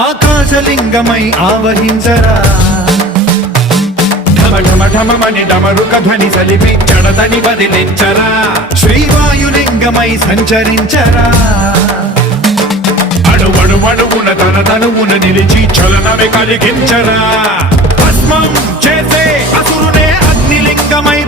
ఆకాశలింగమై ఆవహించరా, ఢమ ఢమ ఢమమని డమరుక ధ్వని సలిపి జడదని వదిలించరా, శ్రీవాయులింగమై సంచరించరా, అణువణువున తన తనువున నిలిచి చలనమే కలిగించరా, భస్మం చేసే అసురునే అగ్నిలింగమై